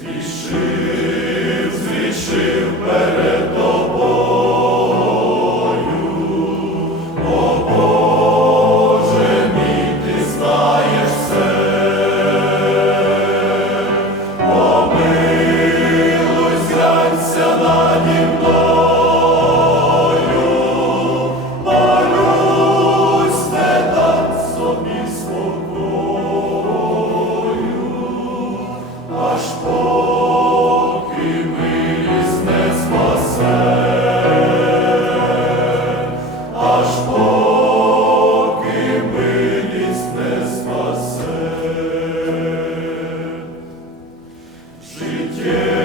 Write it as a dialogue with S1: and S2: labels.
S1: Зрішив, зрішив перед тобою, о Боже мій, ти знаєш все, помилуй, зранься. Cię.